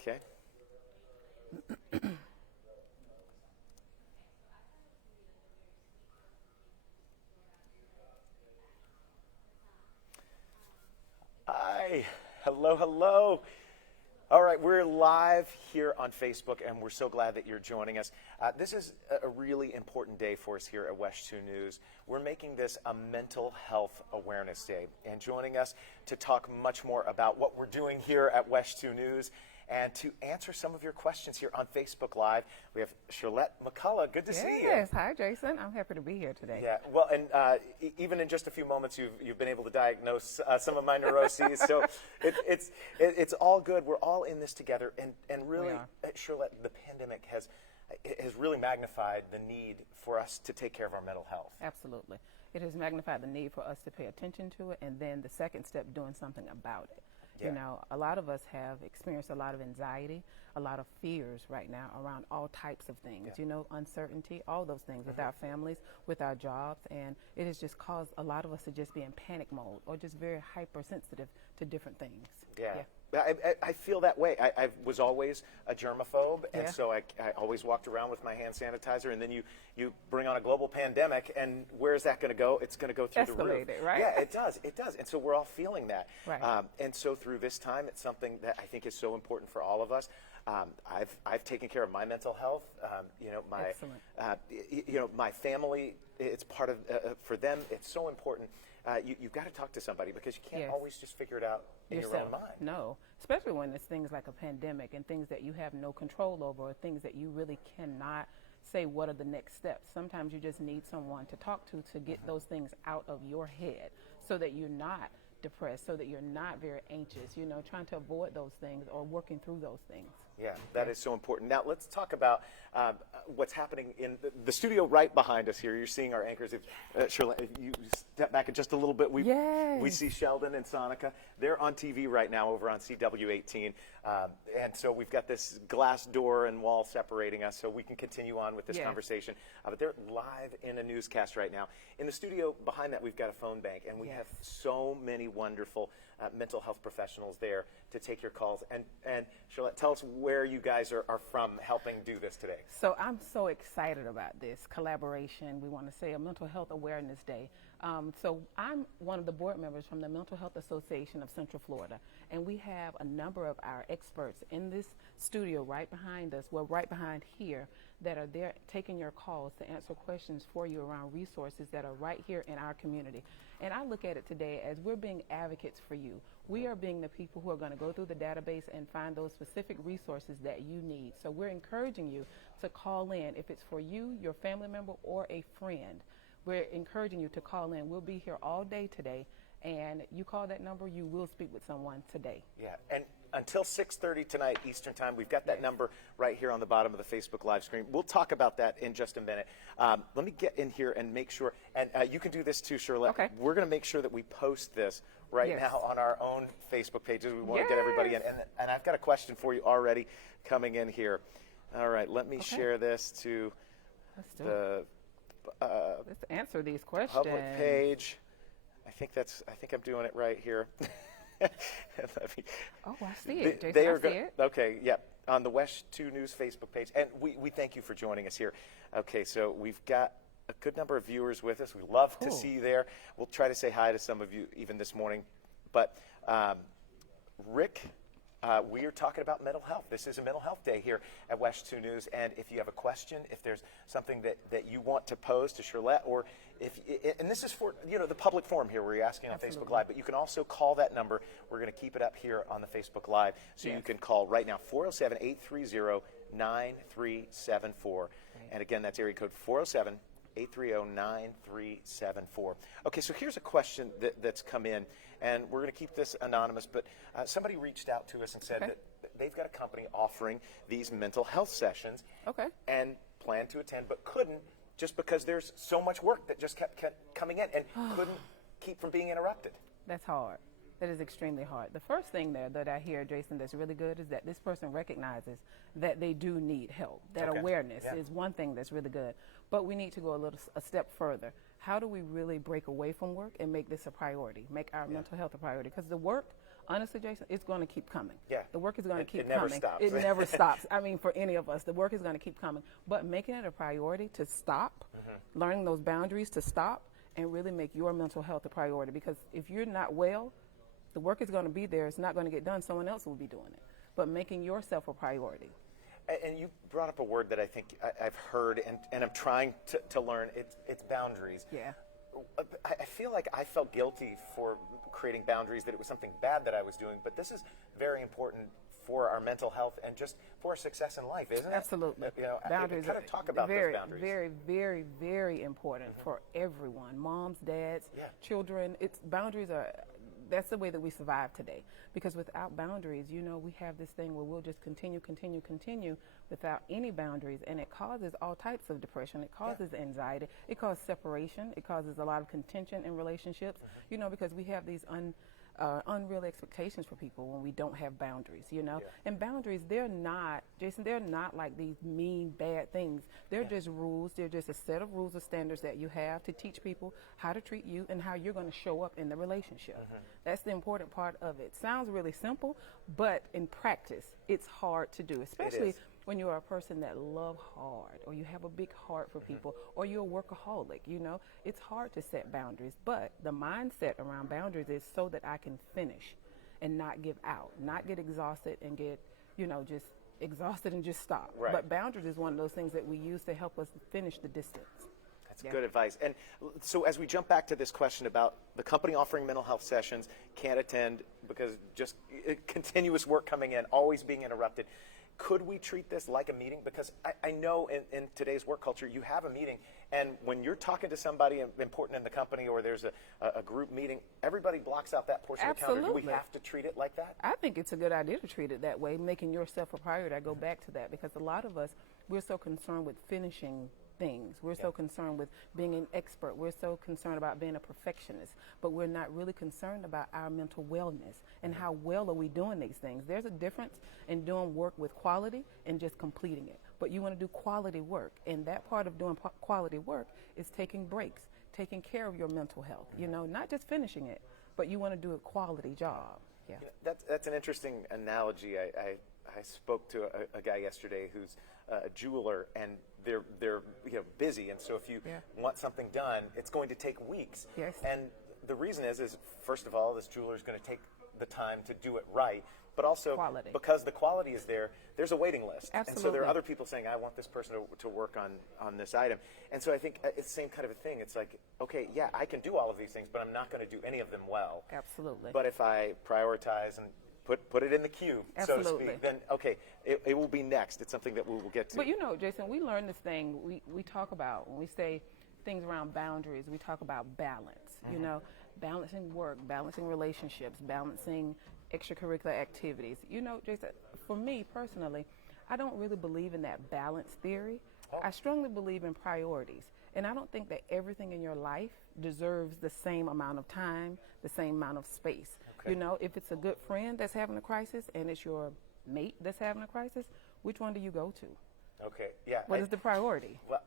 Okay. Hi. Hello, hello. All right, we're live here on Facebook, and we're so glad that you're joining us. This is a really important day for us here at WESH 2 News. We're making this a Mental Health Awareness Day, and joining us to talk much more about what we're doing here at WESH 2 News and to answer some of your questions here on Facebook Live, we have Cherlette McCullough. Good to see you. Yes, hi Jason. I'm happy to be here today. Yeah, well, and even in just a few moments, you've been able to diagnose some of my neuroses, so it's all good. We're all in this together, and really, Cherlette, the pandemic has really magnified the need for us to take care of our mental health. Absolutely. It has magnified the need for us to pay attention to it, and then the second step, doing something about it. Yeah. You know, a lot of us have experienced a lot of anxiety, a lot of fears right now around all types of things, you know, uncertainty, all those things with our families, with our jobs, and it has just caused a lot of us to just be in panic mode or just very hypersensitive to different things. Yeah. I feel that way. I was always a germaphobe, and so I always walked around with my hand sanitizer, and then you bring on a global pandemic, and where is that going to go? It's going to go through the roof. Right? Yeah, it does. It does. And so we're all feeling that. Right. And so through this time, it's something that I think is so important for all of us. I've taken care of my mental health. My family. It's part of for them. It's so important. You've got to talk to somebody because you can't always just figure it out in your own mind. No, especially when it's things like a pandemic and things that you have no control over, or things that you really cannot say what are the next steps. Sometimes you just need someone to talk to get those things out of your head so that you're not depressed, so that you're not very anxious, you know, trying to avoid those things or working through those things. Yeah, that is so important. Now, let's talk about what's happening in the studio right behind us here. You're seeing our anchors. Cherlette, if you step back just a little bit, we see Sheldon and Sonica. They're on TV right now over on CW18. And so we've got this glass door and wall separating us so we can continue on with this conversation. But they're live in a newscast right now. In the studio behind that, we've got a phone bank, and we have so many wonderful mental health professionals there to take your calls. And Cherlette, tell us where you guys are from helping do this today. So I'm so excited about this collaboration. We want to say a Mental Health Awareness Day. So I'm one of the board members from the Mental Health Association of Central Florida, and we have a number of our experts in this studio right behind us, well, right behind here, that are there taking your calls to answer questions for you around resources that are right here in our community. And I look at it today as we're being advocates for you. We are being the people who are going to go through the database and find those specific resources that you need. So we're encouraging you to call in if it's for you, your family member, or a friend. We're encouraging you to call in. We'll be here all day today, and you call that number, you will speak with someone today. Yeah, and until 6:30 tonight Eastern Time, we've got that number right here on the bottom of the Facebook Live screen. We'll talk about that in just a minute. Let me get in here and make sure, and you can do this too, Cherlette. Okay. We're going to make sure that we post this right now on our own Facebook pages. We want to get everybody in, and I've got a question for you already coming in here. All right, let me share this to let's answer these questions. Public page. I think I'm doing it right here. Oh, I see it, Jason. I see it. Okay, on the WESH 2 News Facebook page. And we thank you for joining us here. Okay, so we've got a good number of viewers with us. We love to see you there. We'll try to say hi to some of you even this morning. But Rick, we are talking about mental health. This is a mental health day here at WESH 2 News. And if you have a question, if there's something that you want to pose to Cherlette, or and this is for the public forum here where you're asking on Facebook Live, but you can also call that number. We're going to keep it up here on the Facebook Live, so you can call right now, 407-830-9374. And again, that's area code 407-830-9374. Okay, so here's a question that's come in, and we're going to keep this anonymous, but somebody reached out to us and said that they've got a company offering these mental health sessions and planned to attend but couldn't, just because there's so much work that just kept coming in and couldn't keep from being interrupted. That's hard. That is extremely hard. The first thing there that I hear, Jason, that's really good is that this person recognizes that they do need help. That awareness is one thing that's really good. But we need to go a step further. How do we really break away from work and make this a priority, make our mental health a priority? Because the work honestly, Jason, it's going to keep coming. Yeah. The work is going to keep It never coming. stops. It never stops. I mean, for any of us, the work is going to keep coming. But making it a priority to stop, learning those boundaries to stop, and really make your mental health a priority. Because if you're not well, the work is going to be there. It's not going to get done. Someone else will be doing it. But making yourself a priority. And you brought up a word that I think I've heard and I'm trying to learn. It's boundaries. Yeah. I feel like I felt guilty for creating boundaries, that it was something bad that I was doing, but this is very important for our mental health and just for our success in life, isn't it? Absolutely. You know, boundaries kind of talk about very, those boundaries. very, very, very important for everyone. Moms, dads, children. Boundaries are. That's the way that we survive today. Because without boundaries, you know, we have this thing where we'll just continue without any boundaries, and it causes all types of depression. It causes anxiety. It causes separation. It causes a lot of contention in relationships. You know, because we have these unreal expectations for people when we don't have boundaries, you know. And boundaries, they're not, Jason, they're not like these mean, bad things. They're just rules. They're just a set of rules or standards that you have to teach people how to treat you and how you're going to show up in the relationship. That's the important part of it. Sounds really simple, but in practice, it's hard to do, especially when you're a person that love hard, or you have a big heart for people, or you're a workaholic, you know. It's hard to set boundaries, but the mindset around boundaries is so that I can finish and not give out, not get exhausted and get, you know, just exhausted and just stop. Right. But boundaries is one of those things that we use to help us finish the distance. That's good advice. And so as we jump back to this question about the company offering mental health sessions, can't attend because just continuous work coming in, always being interrupted. Could we treat this like a meeting? Because I know in today's work culture, you have a meeting, and when you're talking to somebody important in the company or there's a group meeting, everybody blocks out that portion of the calendar. Do we have to treat it like that? I think it's a good idea to treat it that way, making yourself a priority. I go back to that because a lot of us, we're so concerned with finishing things. We're so concerned with being an expert. We're so concerned about being a perfectionist, but we're not really concerned about our mental wellness and how well are we doing these things. There's a difference in doing work with quality and just completing it. But you want to do quality work, and that part of doing quality work is taking breaks, taking care of your mental health, you know, not just finishing it, but you want to do a quality job. Yeah. You know, that's an interesting analogy. I spoke to a guy yesterday who's a jeweler, and they're you know, busy, and so if you want something done, it's going to take weeks. Yes. And the reason is first of all, this jeweler is going to take the time to do it right, but also quality. Because the quality is there, there's a waiting list. Absolutely. And so there are other people saying, I want this person to work on this item. And so I think it's the same kind of a thing. It's like, okay, yeah, I can do all of these things, but I'm not going to do any of them well. Absolutely. But if I prioritize and put it in the queue, so to speak, then okay, it will be next. It's something that we will get to. But you know, Jason, we learned this thing. We talk about, when we say things around boundaries, we talk about balance. You know, balancing work, balancing relationships, balancing extracurricular activities. You know, Jason, for me personally, I don't really believe in that balance theory. I strongly believe in priorities. And I don't think that everything in your life deserves the same amount of time, the same amount of space. You know, if it's a good friend that's having a crisis and it's your mate that's having a crisis, which one do you go to? Okay, yeah. What is the priority? Well,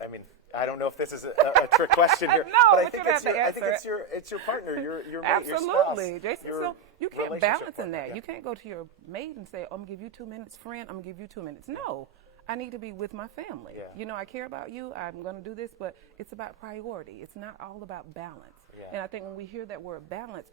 I mean, I don't know if this is a trick question here, No, but but you have to answer. I think it's your partner, your mate, Absolutely, your spouse, Jason. your So you can't relationship balance in that. partner, You can't go to your mate and say, "I'm gonna give you 2 minutes, friend. I'm gonna give you 2 minutes." No, I need to be with my family. Yeah. You know, I care about you. I'm gonna do this, but it's about priority. It's not all about balance. Yeah. And I think when we hear that word balance,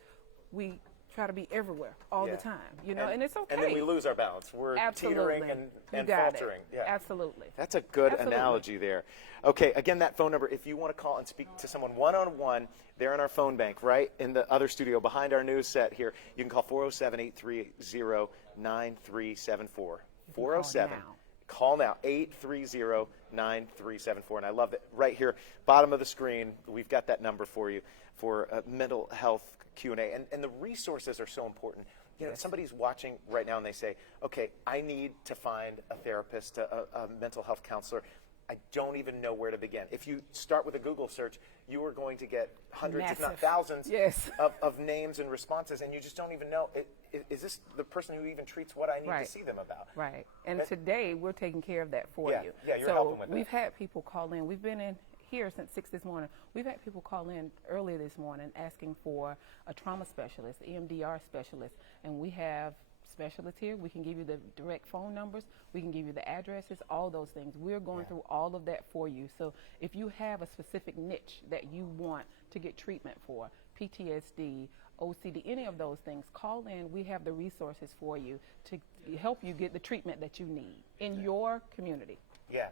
we try to be everywhere all the time. You know, and it's okay. And then we lose our balance. We're teetering and faltering. Yeah. Absolutely. That's a good analogy there. Okay, again, that phone number, if you want to call and speak to someone one-on-one, they're in our phone bank, right in the other studio behind our news set here. You can call 407-830-9374. 407. Call now, 830-9374. And I love it. Right here, bottom of the screen, we've got that number for you for mental health Q&A. And the resources are so important. You know, somebody's watching right now and they say, okay, I need to find a therapist, a mental health counselor. I don't even know where to begin. If you start with a Google search, you are going to get hundreds, if not thousands, of names and responses, and you just don't even know, is this the person who even treats what I need to see them about? Right. And today, we're taking care of that for you. Yeah, you're so helping with that. We've had people call in. We've been in here since 6 this morning. We've had people call in earlier this morning asking for a trauma specialist, EMDR specialist, and we have specialists here. We can give you the direct phone numbers. We can give you the addresses, all those things. We're going through all of that for you. So if you have a specific niche that you want to get treatment for, PTSD, OCD, any of those things, call in. We have the resources for you to help you get the treatment that you need in your community. Yeah,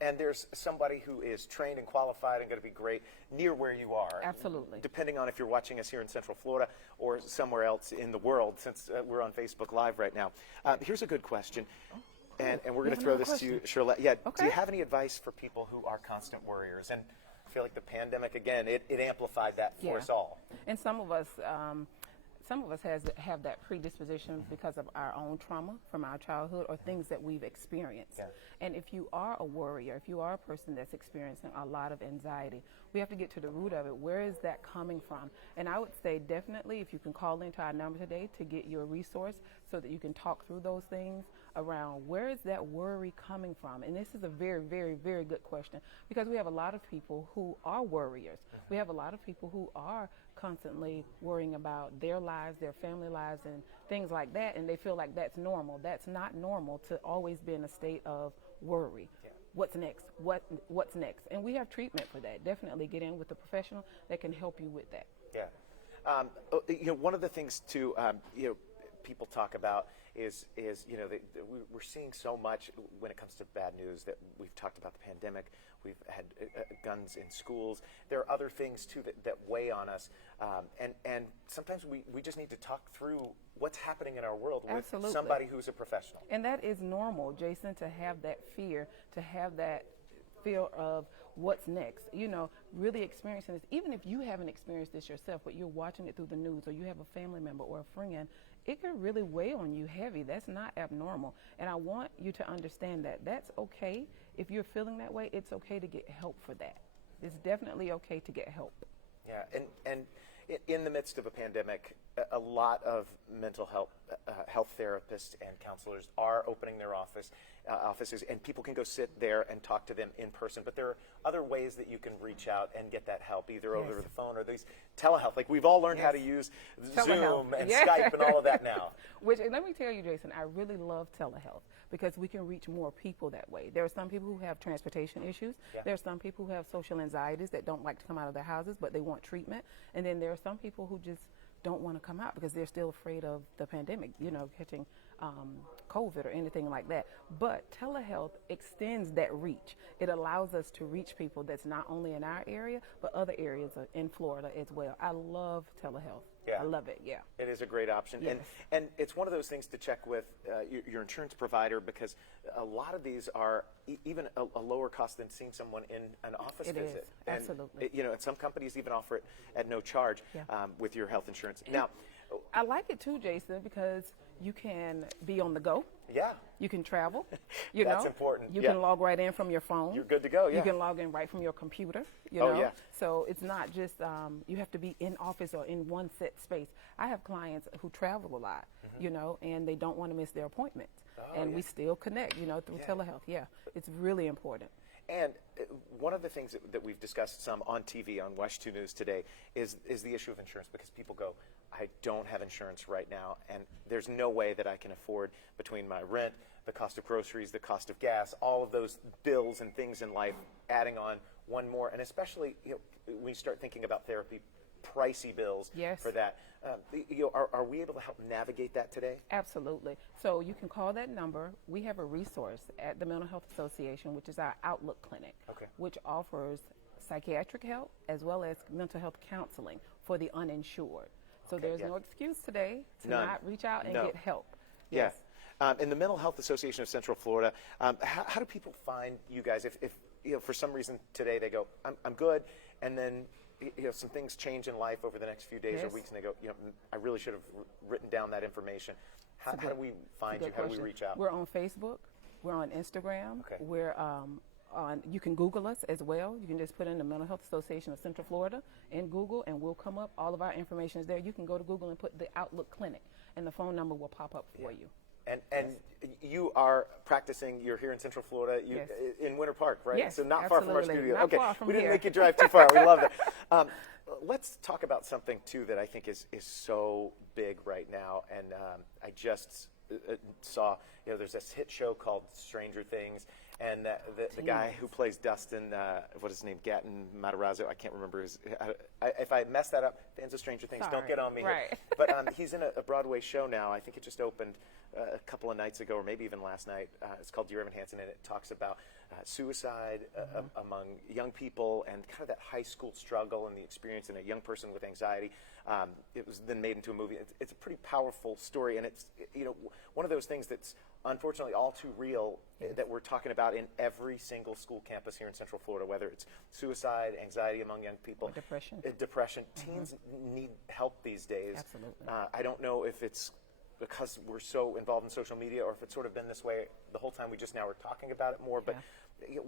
and there's somebody who is trained and qualified and going to be great near where you are. Absolutely. Depending on if you're watching us here in Central Florida or somewhere else in the world, since we're on Facebook Live right now. Here's a good question, and we're going to throw this to you, Cherlette. Yeah, do you have any advice for people who are constant worriers? And I feel like the pandemic, again, it amplified that for us all. And some of us have that predisposition because of our own trauma from our childhood or things that we've experienced. Yeah. And if you are a worrier, if you are a person that's experiencing a lot of anxiety, we have to get to the root of it. Where is that coming from? And I would say definitely if you can call into our number today to get your resource so that you can talk through those things around where is that worry coming from. And this is a very, very, very good question because we have a lot of people who are worriers. We have a lot of people who are constantly worrying about their lives, their family lives, and things like that, and they feel like that's normal. That's not normal to always be in a state of worry. Yeah. What's next? What's next? And we have treatment for that. Definitely get in with a professional that can help you with that. Yeah. One of the things too, people talk about is we're seeing so much when it comes to bad news that we've talked about the pandemic. We've had guns in schools. There are other things too that weigh on us, and sometimes we just need to talk through what's happening in our world with somebody who's a professional. And that is normal, Jason, to have that fear, to have that fear of what's next, really experiencing this. Even if you haven't experienced this yourself, but you're watching it through the news or you have a family member or a friend, it can really weigh on you heavy. That's not abnormal. And I want you to understand that that's okay. If you're feeling that way, it's okay to get help for that. It's definitely okay to get help. Yeah, and in the midst of a pandemic, a lot of mental health therapists and counselors are opening their offices, and people can go sit there and talk to them in person. But there are other ways that you can reach out and get that help, either over the phone or these telehealth. Like we've all learned how to use Zoom and Skype and all of that now. Which, let me tell you, Jason, I really love telehealth because we can reach more people that way. There are some people who have transportation issues. Yeah. There are some people who have social anxieties that don't like to come out of their houses, but they want treatment. And then there are some people who just don't want to come out because they're still afraid of the pandemic, catching COVID or anything like that. But telehealth extends that reach. It allows us to reach people that's not only in our area, but other areas in Florida as well. I love telehealth. Yeah. I love it, It is a great option. Yes. And it's one of those things to check with your insurance provider because a lot with are even a lower cost than seeing someone in an office visit. Is. Absolutely. And some companies even offer it at no charge with your health insurance. Now, I like it too, Jason, because you can be on the go. Yeah. You can travel. That's important. You can log right in from your phone. You're good to go, You can log in right from your computer, you know. Yeah. So it's not just you have to be in office or in one set space. I have clients who travel a lot, and they don't want to miss their appointments. We still connect, through telehealth. Yeah, it's really important. And one of the things that we've discussed some on TV on WESH 2 News today is the issue of insurance because people go, I don't have insurance right now, and there's no way that I can afford between my rent, the cost of groceries, the cost of gas, all of those bills and things in life, adding on one more, and especially when you start thinking about therapy, pricey bills for that. Are we able to help navigate that today? Absolutely. So you can call that number. We have a resource at the Mental Health Association, which is our Outlook Clinic, which offers psychiatric help as well as mental health counseling for the uninsured. So there's no excuse today to not reach out and get help. Yes. In the Mental Health Association of Central Florida, how do people find you guys if for some reason today they go, I'm good, and then some things change in life over the next few days or weeks, and they go, I really should have written down that information. How do we find you? How do we reach out? We're on Facebook. We're on Instagram. We're you can Google us as well. You can just put in the Mental Health Association of Central Florida in Google, and we'll come up. All of our information is there. You can go to Google and put the Outlook Clinic, and the phone number will pop up for you. And you are practicing. You're here in Central Florida, in Winter Park, right? Yes, so not far from our absolutely. studio. Not Okay, far from we didn't here. make you drive too far. We love it. Let's talk about something too that I think is so big right now, and I just saw. There's this hit show called Stranger Things, and the guy who plays Dustin, what is his name, Gatton Matarazzo, I can't remember his. If I mess that up, fans of Stranger Things, don't get on me. Right. But he's in a Broadway show now. I think it just opened a couple of nights ago, or maybe even last night. It's called Dear Evan Hansen, and it talks about suicide among young people and kind of that high school struggle and the experience in a young person with anxiety. It was then made into a movie. It's a pretty powerful story, and it's one of those things that's unfortunately all too real that we're talking about in every single school campus here in Central Florida, whether it's suicide, anxiety among young people, or depression. Depression. Teens need help these days. Absolutely. I don't know if it's because we're so involved in social media or if it's sort of been this way the whole time. We just now are talking about it more. But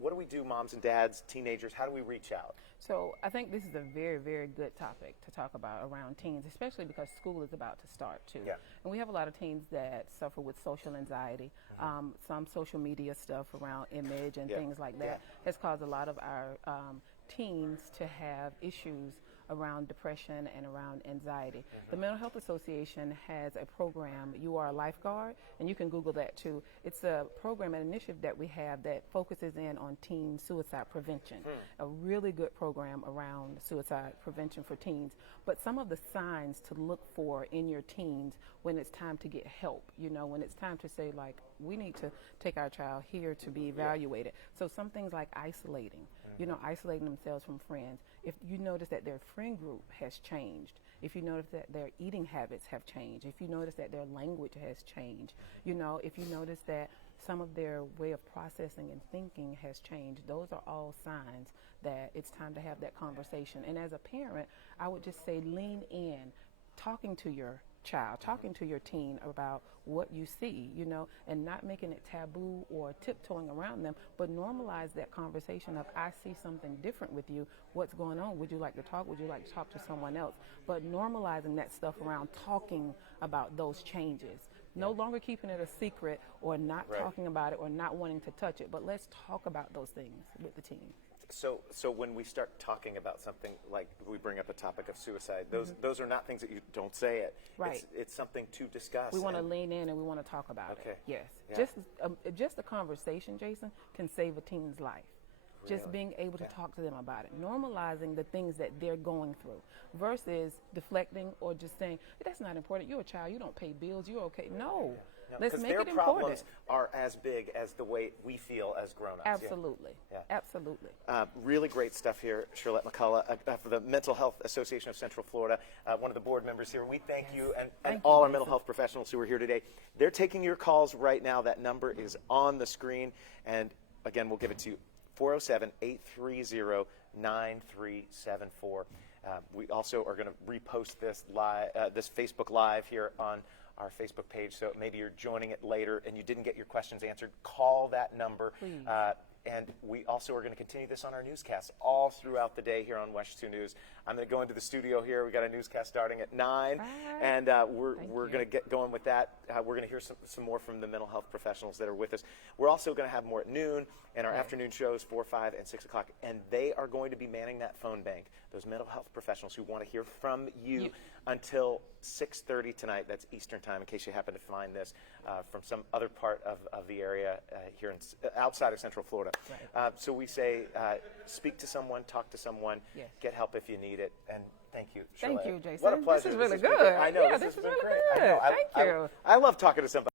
what do we do, moms and dads, teenagers? How do we reach out? So I think this is a very, very good topic to talk about around teens, especially because school is about to start too. Yeah. And we have a lot of teens that suffer with social anxiety. Some social media stuff around image and things like that has caused a lot of our teens to have issues around depression and around anxiety. The Mental Health Association has a program, You Are a Lifeguard, and you can Google that too. It's a program, an initiative that we have that focuses in on teen suicide prevention. A really good program around suicide prevention for teens. But some of the signs to look for in your teens when it's time to get help, when it's time to say, like, we need to take our child here to be evaluated. So some things like isolating, isolating themselves from friends. If you notice that their friend group has changed, if you notice that their eating habits have changed, if you notice that their language has changed, if you notice that some of their way of processing and thinking has changed, those are all signs that it's time to have that conversation. And as a parent, I would just say lean in, talking to your child, talking to your teen about what you see, and not making it taboo or tiptoeing around them, but normalize that conversation of, I see something different with you. What's going on? Would you like to talk? Would you like to talk to someone else? But normalizing that stuff around talking about those changes. No longer keeping it a secret or not talking about it or not wanting to touch it, but let's talk about those things with the teen. So when we start talking about something, like we bring up a topic of suicide, those are not things that you don't say it. Right. It's something to discuss. We want to lean in and we want to talk about it. Yes. Yeah. Just a conversation, Jason, can save a teen's life. Just being able to talk to them about it, normalizing the things that they're going through versus deflecting or just saying, that's not important. You're a child. You don't pay bills. You're okay. No. Let's make it important. Their problems are as big as the way we feel as grown-ups. Absolutely. Absolutely. Really great stuff here, Cherlette McCullough, for the Mental Health Association of Central Florida, one of the board members here. We thank you and all our mental health professionals who are here today. They're taking your calls right now. That number is on the screen. And again, we'll give it to you, 407-830-9374. We also are going to repost this live, this Facebook Live here on our Facebook page, so maybe you're joining it later and you didn't get your questions answered, call that number. And we also are going to continue this on our newscasts all throughout the day here on WESH 2 News. I'm going to go into the studio here. We've got a newscast starting at 9, and we're going to get going with that. We're going to hear some more from the mental health professionals that are with us. We're also going to have more at noon, and our afternoon shows, 4, 5, and 6 o'clock, and they are going to be manning that phone bank, those mental health professionals who want to hear from you until 6:30 tonight. That's Eastern Time, in case you happen to find this from some other part of the area here outside of Central Florida. So we say, speak to someone, talk to someone, get help if you need it, and thank you, Cherlette. Thank you, Jason. What a pleasure. This is really good. I know. This is has really been great. good. I know. Thank you. I love talking to somebody.